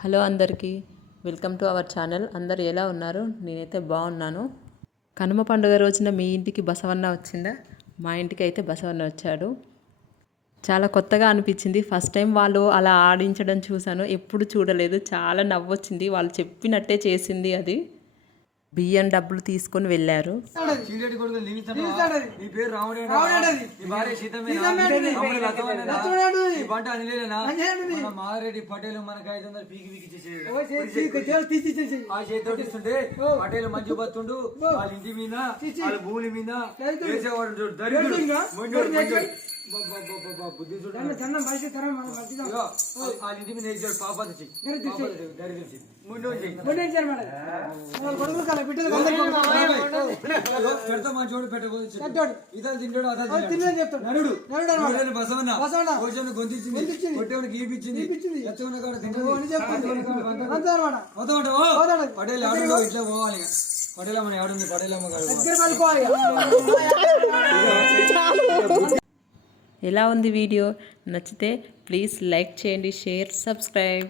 Hello అందరికీ welcome to our channel. అందరు ఎలా ఉన్నారు? నేనైతే బాగున్నాను. కనుమ పండుగ రోజున మీ ఇంటికి బసవన్న వచ్చిందా? మా ఇంటికి అయితే బసవన్న వచ్చాడు. చాలా కొత్తగా అనిపించింది. ఫస్ట్ టైం వాళ్ళు అలా ఆడించడం చూశాను, ఎప్పుడు చూడలేదు. చాలా నవ్వొచ్చింది. వాళ్ళు చెప్పినట్టే చేసింది. అది బియ్యం డబ్బులు తీసుకొని వెళ్ళారు. మారెడ్డి పటేల్ మనకు 500 పీకి పటేల్ మంచి బతుండు. వాళ్ళ ఇంటి మీద వాళ్ళ భూమి మీద వేసేవాడు బుద్ధి చూడు. వాళ్ళ ఇంటి మీద వేసాడు పాప పెడతా మంచోడు పెట్టబోదు ఇతను తింటాడు అతను బసవన్న భోజనం గొంతించింది, కొట్టేవాడు గీపించింది, ఎత్తవన్న కాడ పటేల్ ఆడుకో ఇట్లా పోవాలి. పటేలమ్మ ఎవడుంది? పటేలమ్మ గారు. ఎలా ఉంది వీడియో? నచ్చితే ప్లీజ్ లైక్ చేయండి, షేర్, సబ్స్క్రైబ్.